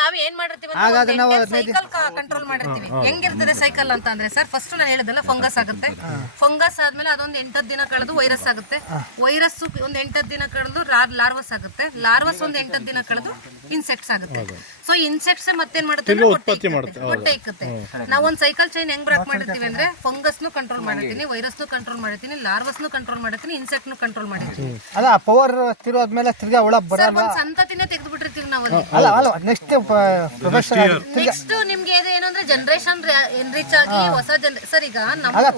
ನಾವ್ ಏನ್ ಮಾಡಿರ್ತೀವಿ ಸೈಕಲ್ ಕಂಟ್ರೋಲ್ ಮಾಡಿರ್ತೀವಿ. ಹೆಂಗಿರ್ತದೆ ಸೈಕಲ್ ಅಂತ ಅಂದ್ರೆ ಸರ್, ಫಸ್ಟ್ ನಾನು ಹೇಳಿದಲ್ಲ ಫಂಗಸ್ ಆಗುತ್ತೆ. ಫಂಗಸ್ ಆದ್ಮೇಲೆ ಅದೊಂದು 8 ದಿನ ಕಳೆದು ವೈರಸ್ ಆಗುತ್ತೆ. ವೈರಸ್ ಒಂದು 8 ದಿನ ಕಳೆದು ಲಾರ್ವಸ್ ಆಗುತ್ತೆ. ಲಾರ್ವಸ್ ಒಂದು 8 ದಿನ ಕಳೆದು ಇನ್ಸೆಕ್ಟ್ಸ್ ಆಗುತ್ತೆ. ಸೊ ಇನ್ಸೆಕ್ಟ್ಸ್ ಮತ್ತೇನ್ ಮಾಡುತ್ತೆ, ಹೊಟ್ಟೆ ಇಕ್ಕುತ್ತೆ. ನಾವ್ ಒಂದ್ ಸೈಕಲ್ ಚೈನ್ ಹೆಂಗ್ ಬ್ರೇಕ್ ಮಾಡಿರ್ತೀವಿ ಅಂದ್ರೆ ಫಂಗಸ್ನು ಕಂಟ್ರೋಲ್ ಮಾಡಿರ್ತೀನಿ, ವೈರಸ್ನು ಕಂಟ್ರೋಲ್ ಮಾಡಿರ್ತೀನಿ, ಲಾರ್ವಸ್ನು ಕಂಟ್ರೋಲ್ ಮಾಡಿರ್ತೀನಿ, ಇನ್ಸೆಕ್ಟ್ನು ಕಂಟ್ರೋಲ್ ಮಾಡಿರ್ತೀನಿ. ಅಲ್ಲ ಪವರ್ ತಿರುವಾದ್ಮೇಲೆ ತಿರ್ಗಾ ಹುಳ ಬರಲ್ಲ. ಒಂದ್ ಸಂತತಿನೇ ತೆಗೆದು ಬಿಟ್ಟಿರ್ತೀವಿ ನಾವು. ನೆಕ್ಸ್ಟ್ ನಿಮ್ಗೆ ಏನು ಅಂದ್ರೆ ಜನರೇಷನ್ ಎನ್ರಿಚ್ ಆಗಿ ಹೊಸ ಸರ್ ಈಗ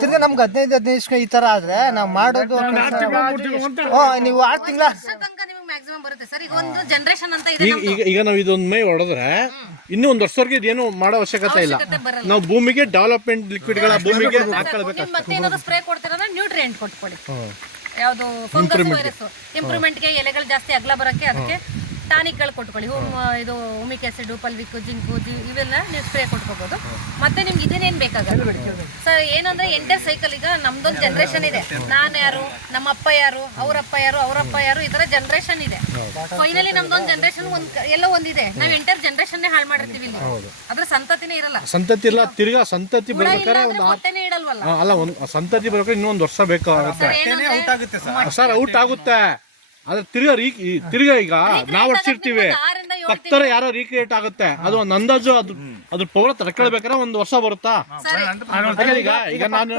ತಿರ್ಗಾ ನಮ್ಗೆ 15 ಈ ತರ ಆದ್ರೆ ನಾವ್ ಮಾಡೋದು ನೀವು 6 ತಿಂಗಳ ತನಕ ನಿಮ್ಗೆ ಮ್ಯಾಕ್ಸಿಮಮ್ ಬರುತ್ತೆ ಸರ್. ಈಗ ಒಂದು ಜನರೇಷನ್ ಅಂತ ಇದೆ. ಈಗ ನಾವು ಇದೊಂದ್ ಮೇ ಹೊಡೆದ್ರೆ ಇನ್ನೂ ಒಂದು ವರ್ಷವರೆಗೆ ಇದೇನು ಮಾಡೋ ಅವಶ್ಯಕತೆ ಇಲ್ಲ. ನಾವು ಭೂಮಿಗೆ ಡೆವಲಪ್ಮೆಂಟ್ ಲಿಕ್ವಿಡ್ಗಳ ಭೂಮಿಗೆ ಹಾಕಬೇಕು. ಮತ್ತೆ ಏನಾದ್ರು ಸ್ಪ್ರೇ ಕೊಡ್ತೀರಾ ನ್ಯೂಟ್ರಿಯೆಂಟ್ ಕೊಟ್ಕೊಳ್ಳಿ. ಯಾವುದು ಫಂಗಸ್ ವೈರಸ್ ಇಂಪ್ರೂವ್ಮೆಂಟ್ಗೆ, ಎಲೆಗಳು ಜಾಸ್ತಿ ಅಗಲ ಬರೋಕ್ಕೆ ಅದಕ್ಕೆ ಟಾನಿಕ್ಗಳು ಕೊಟ್ಕೊಳ್ಳಿ. ಇದು ಹುಮಿಕ್ ಆಸಿಡ್, ಪಲ್ವಿಕ್, ಜಿಂಕು ಇವೆಲ್ಲ ನೀವು ಸ್ಪ್ರೇ ಕೊಟ್ಕೋಬಹುದು. ಮತ್ತೆ ನಿಮ್ಗೆ ಇದೇನೇನು ಬೇಕಾಗಲ್ಲ ಸರ್. ಏನಂದ್ರೆ ಎಂಟರ್ ಸೈಕಲ್ ಈಗ ನಮ್ದೊಂದು ಜನರೇಷನ್ ಇದೆ. ನಾನು ಯಾರು, ನಮ್ಮ ಅಪ್ಪ ಯಾರು, ಅವರಪ್ಪ ಯಾರು, ಅವರಪ್ಪ ಯಾರು, ಈ ತರ ಜನರೇಷನ್ ಇದೆ. ಫೈನಲಿ ನಮ್ದೊಂದು ಜನರೇಷನ್ ಎಲ್ಲೋ ಒಂದಿದೆ. ನಾವು ಎಂಟರ್ ಜನರೇಷನ್ ಹಾಳು ಮಾಡಿರ್ತೀವಿ. ಇಲ್ಲಿ ಅದ್ರ ಸಂತತಿನೇ ಇರಲ್ಲ. ಸಂತತಿ ಇಲ್ಲ. ತಿರ್ಗಾ ಸಂತತಿ ಬರ್ಬೇಕಾದ್ರೆ ಹೊಟ್ಟೆನೇ ಇಡಲ್ವಲ್ಲ. ಅಲ್ಲ, ಒಂದು ಸಂತತಿ ಬರ್ಬೇಕಾದ್ರೆ ಇನ್ನೊಂದು ವರ್ಷ ಬೇಕಾಗುತ್ತೆ ಸರ್. ಔಟ್ ಆಗುತ್ತೆ. ಆದ್ರೆ ತಿರ್ಗಾ ಈಗ ನಾವು ಹೊಡ್ಸಿರ್ತೀವಿ, ಪಕ್ಕದ ಯಾರೋ ರೀಕ್ರಿಯೇಟ್ ಆಗುತ್ತೆ. ಅದು ಒಂದು ಅಂದಾಜು ಅದ್ರ ಪವರ್ ತಡ್ಕೊಳ್ಬೇಕಾದ್ರೆ ಒಂದು ವರ್ಷ ಬರುತ್ತಾ? ಈಗ ನಾನು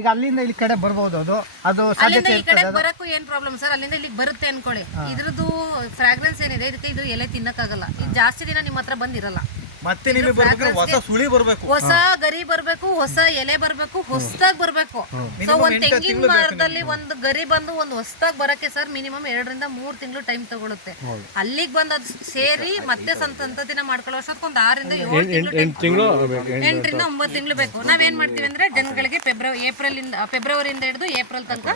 ಈಗ ಅಲ್ಲಿಂದ ಇಲ್ಲಿ ಕಡೆ ಬರ್ಬೋದು. ಅದು ಅಲ್ಲಿಂದ ಈ ಕಡೆ ಬರಕ್ಕೂ ಏನ್ ಪ್ರಾಬ್ಲಮ್ ಸರ್, ಅಲ್ಲಿಂದ ಇಲ್ಲಿಗೆ ಬರುತ್ತೆ ಅನ್ಕೊಳ್ಳಿ. ಇದ್ರದ್ದು ಫ್ರಾಗ್ರೆನ್ಸ್ ಏನಿದೆ ಇದಕ್ಕೆ ಇದು ಎಲೆ ತಿನ್ನಕ್ಕಾಗಲ್ಲ. ಇದು ಜಾಸ್ತಿ ದಿನ ನಿಮ್ಮ ಹತ್ರ ಬಂದಿರಲ್ಲ. ಮತ್ತೆ ನಿಮಗೆ ಬರ್ಬೇಕು, ಹೊಸ ಸುಳಿ ಬರ್ಬೇಕು, ಹೊಸ ಗರಿ ಬರ್ಬೇಕು, ಹೊಸ ಎಲೆ ಬರ್ಬೇಕು, ಹೊಸದಾಗಿ ಬರ್ಬೇಕು. ಸೊ ಒಂದ್ ತೆಂಗಿನ ಮರದಲ್ಲಿ ಒಂದು ಗರಿ ಬಂದು ಒಂದು ಹೊಸದಾಗಿ ಬರಕ್ಕೆ ಸರ್ ಮಿನಿಮಮ್ 2 ರಿಂದ 3 ತಿಂಗಳು ಟೈಮ್ ತಗೊಳುತ್ತೆ. ಅಲ್ಲಿಗೆ ಬಂದು ಅದು ಸೇರಿ ಮತ್ತೆ ಸಂತತಿನ ಮಾಡ್ಕೊಳ್ಳೋ ವರ್ಷಕ್ಕೆ ಒಂದು 6 ರಿಂದ 7 ತಿಂಗಳು, 8 ರಿಂದ 9 ತಿಂಗಳು ಬೇಕು. ನಾವೇನ್ ಮಾಡ್ತೀವಿ ಅಂದ್ರೆ ಜನಗಳಿಗೆ ಫೆಬ್ರವರಿಯಿಂದ ಹಿಡಿದು ಏಪ್ರಿಲ್ ತನಕ,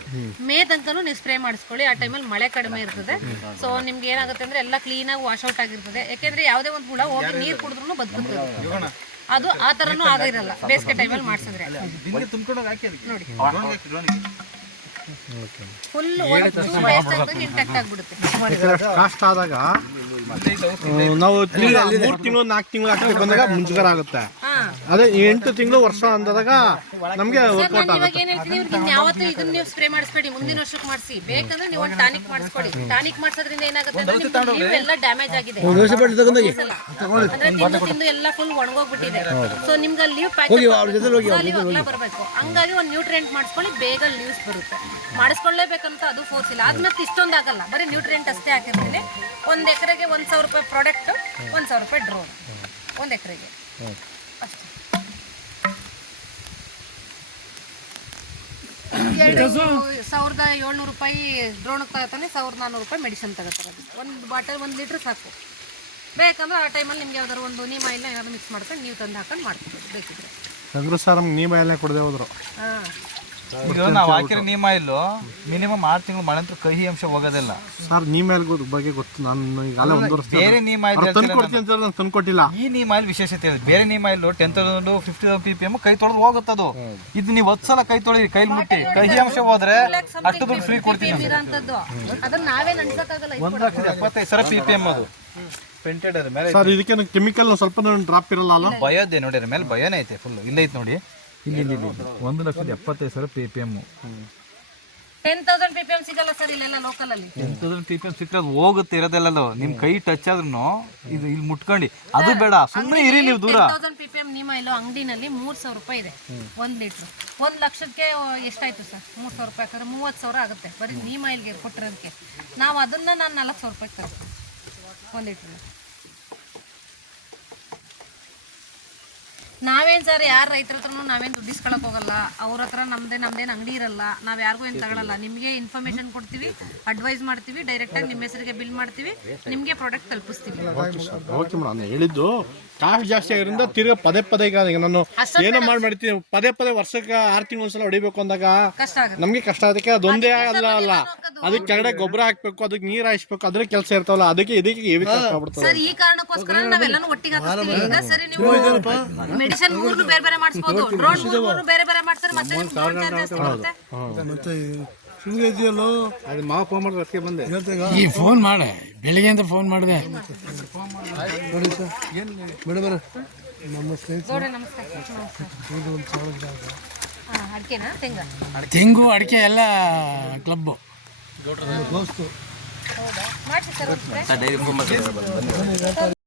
ಮೇ ತನಕನೂ ನೀವು ಸ್ಪ್ರೇ ಮಾಡಿಸ್ಕೊಳ್ಳಿ. ಆ ಟೈಮಲ್ಲಿ ಮಳೆ ಕಡಿಮೆ ಇರ್ತದೆ. ಸೊ ನಿಮ್ಗೆ ಏನಾಗುತ್ತೆ ಅಂದ್ರೆ ಎಲ್ಲ ಕ್ಲೀನ್ ಆಗಿ ವಾಶ್ ಔಟ್ ಆಗಿರ್ತದೆ. ಯಾಕೆಂದ್ರೆ ಯಾವುದೇ ಒಂದು ಹುಳ ಹೋಗಿ ನೀರು ಕುಡಿದ್ರು ಬದುಕುತ್ತದೆ. ಅದು ಆ ತರನು ಆಗಿರಲ್ಲ ಬೇಸಿಗೆ ಟೈಮಲ್ಲಿ ಮಾಡಿಸಿದ್ರೆ. ನೋಡಿ ಫುಲ್ ಇಂಟ್ಯಾಕ್ಟ್ ಆಗ್ಬಿಡುತ್ತೆ. ಕಾಸ್ಟ್ ಆದಾಗ ನಾವು 3 ತಿಂಗಳು 4 ತಿಂಗಳು ಹಾಕ್ಬೇಕು ಬಂದಾಗ ಮುಂಚೆಗಾರ ಆಗುತ್ತೆ. ಅದೇ 8 ತಿಂಗಳು ವರ್ಷ ಅಂದಾಗ ನಮ್ಗೆ ವರ್ಕೌಟ್ ಆಗುತ್ತೆ. ಯಾವತ್ತೂ ಇದನ್ನ ನೀವು ಸ್ಪ್ರೇ ಮಾಡಿಸ್ಬೇಡಿ, ಮುಂದಿನ ವರ್ಷಕ್ಕೆ ಮಾಡಿಸಿ. ಬೇಕಂದ್ರೆ ನೀವು ಒಂದು ಟಾನಿಕ್ ಮಾಡಿಸ್ಕೊಡಿ. ಟಾನಿಕ್ ಮಾಡಿಸೋದ್ರಿಂದ ಏನಾಗುತ್ತೆ ಅಂದ್ರೆ ಎಲ್ಲ ಡ್ಯಾಮೇಜ್ ಆಗಿದೆ. ಅಂದ್ರೆ ತಿಂದು ಎಲ್ಲ ಫುಲ್ ಒಣಗೋಗ್ಬಿಟ್ಟಿದೆ. ಸೊ ನಿಮ್ಗೆ ಲೀವ್ ಪ್ಯಾಕ್ ಬರಬೇಕು. ಹಂಗಾಗಿ ಒಂದು ನ್ಯೂಟ್ರಿಯೆಂಟ್ ಮಾಡಿಸ್ಕೊಳ್ಳಿ, ಬೇಗ ಲೀವ್ಸ್ ಬರುತ್ತೆ. ಮಾಡಿಸ್ಕೊಳ್ಳೇಬೇಕಂತ ಅದು ಫೋರ್ಸ್ ಇಲ್ಲ. ಅದ್ ಮತ್ತೆ ಇಷ್ಟೊಂದು ಆಗಲ್ಲ, ಬರೀ ನ್ಯೂಟ್ರಿಯೆಂಟ್ ಅಷ್ಟೇ ಹಾಕಿರ್ತೀನಿ. 1 ಎಕರೆಗೆ 1,000 ರೂಪಾಯಿ ಪ್ರಾಡಕ್ಟ್, 1,000 ರೂಪಾಯಿ ಡ್ರೋನ್ 1 ಎಕರೆಗೆ ಅಷ್ಟೇ. 1,700 ರೂಪಾಯಿ ಡ್ರೋನ್ ತಗೋತಾನೆ, 1,400 ರೂಪಾಯಿ ಮೆಡಿಸಿನ್ ತಗೋತಾರೆ. ಒಂದು ಬಾಟಲ್ 1 ಲೀಟ್ರ್ ಸಾಕು. ಬೇಕಂದ್ರೆ ಆ ಟೈಮಲ್ಲಿ ನಿಮ್ಗೆ ಯಾವ್ದಾದ್ರು ಒಂದು ನೀಮ್ ಆಯಿಲ್ನ ಏನಾದ್ರು ಮಿಕ್ಸ್ ಮಾಡ್ಕೊಂಡು ನೀವು ತಂದು ಹಾಕೊಂಡು ಮಾಡ್ಕೊಬೋದು ಬೇಕಿದ್ರೆ. ಸಂಗ್ರ ಸರ್ ನಮ್ಗೆ ನೀಮ್ ಆಯಿಲ್ನೇ ಕೊಡದೆ ಹೋದ್ರು. ನಾವು ಹಾಕಿರೋ ನೀಮ್ ಆಯಿಲ್ ಮಿನಿಮಮ್ 6 ತಿಂಗಳು ಮಳೆ ಅಂತ ಕಹಿ ಅಂಶ ಹೋಗೋದಿಲ್ಲ ಸರ್. ನೀಮ್ ಆಯಿಲ್ ಬಗ್ಗೆ ಗೊತ್ತು. ನಾನು ಈಗಾಗಲೇ 1 ವರ್ಷ ಬೇರೆ ನೀಮ್ ಆಯಿಲ್ ತಂದ್ಕೊಟ್ಟಿಲ್ಲ. ಈ ನೀಮ್ ಆಯಿಲ್ ವಿಶೇಷತೆ ಇದೆ. ಬೇರೆ ನೀಮ್ ಆಯಿಲ್ 10,000 50,000 ppm ಕೈ ತೊಳೆದು ಹೋಗುತ್ತದು. ಇದು ನೀವು 10 ಸಲ ಕೈ ತೊಳಿ, ಕೈ ಮುಟ್ಟಿ ಕಹಿ ಅಂಶ ಹೋದ್ರೆ ಅಷ್ಟು ದುಡ್ಡು ಫ್ರೀ ಕೊಡ್ತೀನಿ. 1,75,000 ppm ಅದು ಪೆಂಟೆಡ್ ಅದ್ರ ಮೇಲೆ. ಸರ್ ಇದಕ್ಕೆ ಕೆಮಿಕಲ್ ಸ್ವಲ್ಪ ಡ್ರಾಪ್ ಇರಲ್ಲ ಅಲ್ಲ? ಬಯೋದೇ ನೋಡಿ, ಅದ್ರ ಮೇಲೆ ಬಯೋನೇ ಐತೆ ಫುಲ್. ಇಲ್ಲ ಐತೆ ನೋಡಿ, ಇಲ್ಲಿ 1,75,000 ppm. 10,000 ppm ಸಿಗಲ್ಲ ಸರ್ ಇಲ್ಲೆಲ್ಲ ಲೋಕಲ್ ಅಲ್ಲಿ. 10,000 ppm ಸಿಕ್ಕರೆ ಹೋಗುತ್ತೆ, ಇರೋದೆಲ್ಲ. ನಿಮ್ ಕೈ ಟಚ್ ಆದ್ರೂ ಇದು ಇಲ್ಲಿ ಮುಟ್ಕೊಂಡು ಅದು ಬೇಡ, ಸುಮ್ಮನೆ ಇರಿ ನೀವು ದೂರ. 10,000 ppm ನೀಮ್ ಆಯಿಲ್ ಅಂಗಡಿನಲ್ಲಿ 3,000 ರೂಪಾಯಿ ಇದೆ 1 ಲೀಟ್ರ್. 1 ಲಕ್ಷಕ್ಕೆ ಎಷ್ಟಾಯ್ತು ಸರ್? 3,000 ರೂಪಾಯಿ ಹಾಕಿದ್ರೆ 30,000 ಆಗುತ್ತೆ ಬರೀ ನೀಮ್ ಆಯಿಲ್ಗೆ ಕೊಟ್ಟಿರೋದಕ್ಕೆ. ನಾವು ಅದನ್ನ ನಾನು 4,000 ರೂಪಾಯಿ ತರ್ತೀನಿ 1 ಲೀಟ್ರ್. ನಾವೇನು ಸರ್ ಯಾರು ರೈತರ ಹತ್ರನೂ ನಾವೇನು ದುಡ್ಡು ಇಸ್ಕೊಳಕ್ ಹೋಗಲ್ಲ. ಅವ್ರ ಹತ್ರ ನಮ್ದೇನು ಅಂಗಡಿ ಇರಲ್ಲ. ನಾವು ಯಾರಿಗೂ ಏನು ತಗೊಳ್ಳಲ್ಲ. ನಿಮಗೆ ಇನ್ಫಾರ್ಮೇಶನ್ ಕೊಡ್ತೀವಿ, ಅಡ್ವೈಸ್ ಮಾಡ್ತೀವಿ, ಡೈರೆಕ್ಟಾಗಿ ನಿಮ್ಮ ಹೆಸರಿಗೆ ಬಿಲ್ ಮಾಡ್ತೀವಿ, ನಿಮಗೆ ಪ್ರಾಡಕ್ಟ್ ತಲುಪಿಸ್ತೀವಿ. ಓಕೆ ಮೇಡಮ್, ನಾನು ಹೇಳಿದ್ದು ಕಾಸ್ಟ್ ಜಾಸ್ತಿ ಆಗಿರೋದ್ರಿಂದ ತಿರ್ಗಾ ಪದೇ ಈಗ ನಾನು ಏನೋ ಮಾಡ್ತೀನಿ ಪದೇ ವರ್ಷಕ್ಕೆ 6 ತಿಂಗಳು ಒಂದ್ಸಲ ಹೊಡಿಬೇಕು ಅಂದಾಗ ನಮ್ಗೆ ಕಷ್ಟ ಆಗುತ್ತೆ. ಅದೊಂದೇ ಅಲ್ಲ, ಅದಕ್ಕೆ ಕೆಳಗಡೆ ಗೊಬ್ಬರ ಹಾಕ್ಬೇಕು, ಅದಕ್ಕೆ ನೀರು ಹಾಯಿಸ್ಬೇಕು, ಅದ್ರ ಕೆಲಸ ಇರ್ತಾವಲ್ಲ, ಅದಕ್ಕೆ ಇದಕ್ಕೆ ಸರ್ ಈ ಕಾರಣಕ್ಕೋಸ್ಕರ ನಾವೆಲ್ಲನೂ ಒಟ್ಟಿಗೆ ಹಾಕಿಸ್ತೀವಿ. ಈಗ ಸರಿ ನೀವು ಮೆಡಿಸಿನ್ 3 ಬೇರೆ ಮಾಡಿಸ್ಬೋದು, ಡ್ರೋನ್ 3 ಬೇರೆ ಮಾಡ್ತಾರೆ, ಮತ್ತೆ ಅದು ಮಾವ ಫೋನ್ ಮಾಡಿದ್ರೆ ಅದಕ್ಕೆ ಬಂದೆ. ಈ ಫೋನ್ ಮಾಡೆ ಬೆಳಿಗ್ಗೆ ಅಂತ ಫೋನ್ ಮಾಡಿದೆ. ಗೌಡ್ರೆ ನಮಸ್ತೆ. ಅಡಿಕೆನಾ ತೆಂಗ? ತೆಂಗು ಅಡಿಕೆ ಎಲ್ಲ ಕ್ಲಬ್ಬು. ಹೌದಾ? ಮಾಡಿಸಿ ಸರ್ ಒಂದು spray.